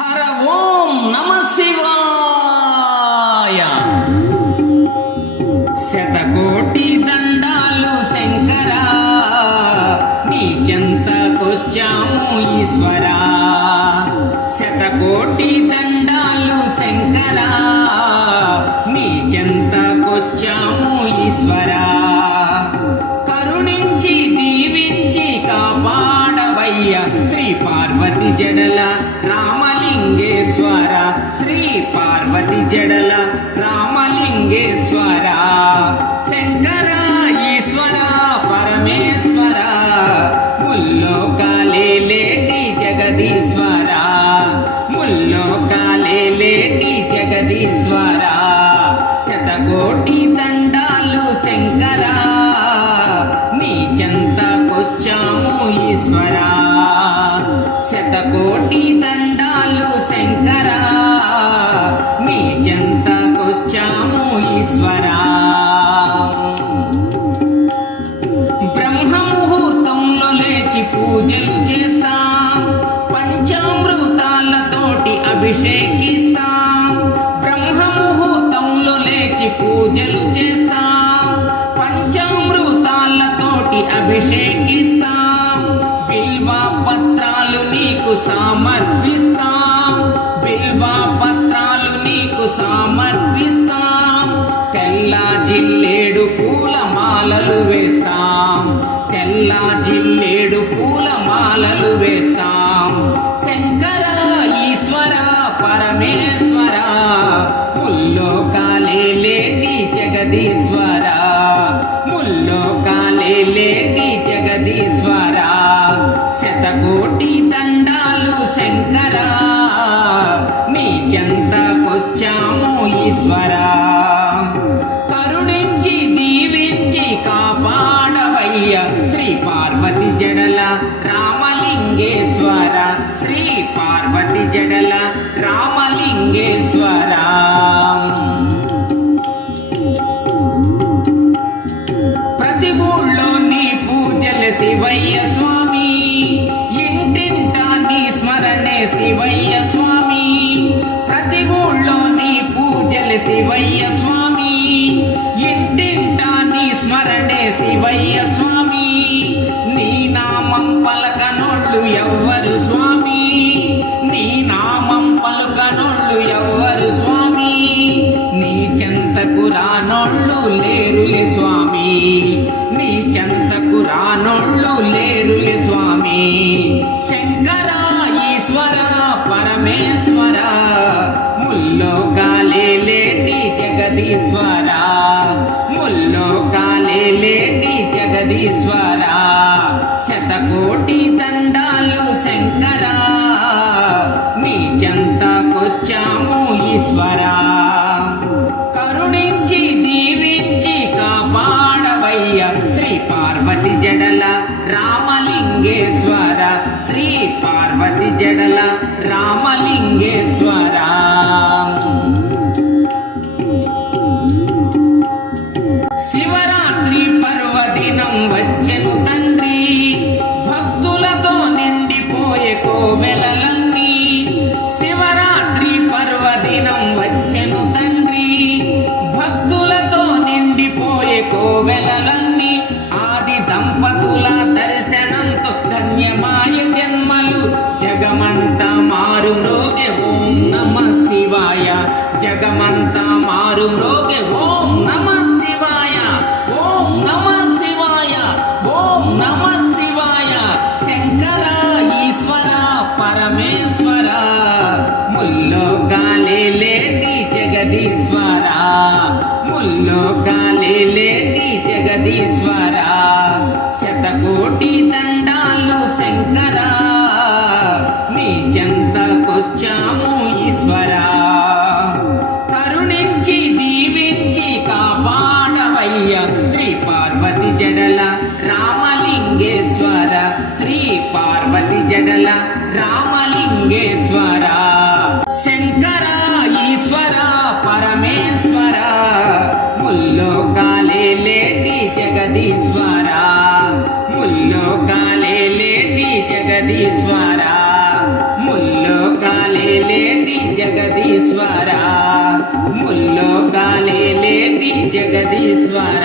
హర ఓం నమ శివాయ. శతకోటి దండాలు శంకర నీ చెంతకొచ్చాము ఈశ్వరా. శతకోటి దండాలు శంకర నీ చెంతకొచ్చాము ఈశ్వరా. కరుణించి దీవించి కాపాడవయ్య శ్రీ పార్వతి జడల రామ శ్రీ పార్వతి జడల రామలింగేశ్వర శంకర ఈశ్వర పరమేశ్వర ముల్లోకాలే లేటి జగదీశ్వర ముల్లోకాలే లేటి జగదీశ్వర శతకోటి దండాలు శంకర నీ చెంతకొచ్చాము ఈశ్వరా శతకోటి దండ పూజలు చేస్తాం. పంచామృతాలతోటి అభిషేకిస్తాం. బ్రహ్మ ముహూర్తంలో లేచి పూజలు చేస్తాం. పంచామృతాలతోటి అభిషేకిస్తాం. బిల్వా పత్రాలు నీకు సమర్పిస్తాం. బిల్వా పత్రాలు నీకు సమర్పిస్తాం. తెల్ల జిల్లేడు పూల మాలలు వేస్తాం. తెల్ల జిల్లేడు పూల మాలలు వేస్తాం. శంకర ఈశ్వర పరమేశ్వర ముల్లోకాలే లేటి జగదీశ్వరా. పార్వతి జడల రామలింగేశ్వర. శ్రీ పార్వతి జడల రామలింగేశ్వర. నామం పలకనోళ్ళు ఎవ్వరు స్వామి. నీ నామం పలుకనోళ్ళు ఎవ్వరు స్వామి. నీ చెంతకు రానోళ్ళు లేరులే స్వామి. నీ చెంతకు రానోళ్ళు లేరులే స్వామి. శంకర ఈశ్వర పరమేశ్వర ముల్లోకాలే లేటి జగదీశ్వర ముల్లోకాలే లేటి జగదీశ్వర. శతకోటి దండాలు శంకరా. నీ చెంతకొచ్చాము ఈశ్వరా. కరుణించి దీవించి కాపాడవయ్య శ్రీ పార్వతి జడల రామలింగేశ్వర. శ్రీ పార్వతి జడల రామలింగేశ్వర. నిండిపోయే శివరాత్రి పర్వదినం వచ్చెను తండ్రి. భక్తులతో నిండిపోయే కోవెలన్నీ ఆది దంపతుల దర్శనంతో ధన్యమాయ జన్మలు. జగమంతా మారు మ్రోగే ఓం నమ శివాయ. జగమంతా మారు మ్రోగే ఓం పరమేశ్వర ముల్లోకాలే లేటి జగదీశ్వర ముల్లోకాలే లేటి జగదీశ్వర శతకోటి దండాలు శంకర నీ చెంతకొచ్చాము ఈశ్వర. కరుణించి దీవించి కాపాడవయ్య శ్రీ పార్వతి జడల రామలింగేశ్వర శ్రీ పార్వతి జడల రామలింగేశ్వర శంకర ఈశ్వర పరమేశ్వర ముల్లోకాలే లేటి జగదీశ్వర ముల్లోకాలే లేటి జగదీశ్వర ముల్లోకాలే జగదీశ్వర ముల్లో లేటి జగదీశ్వర.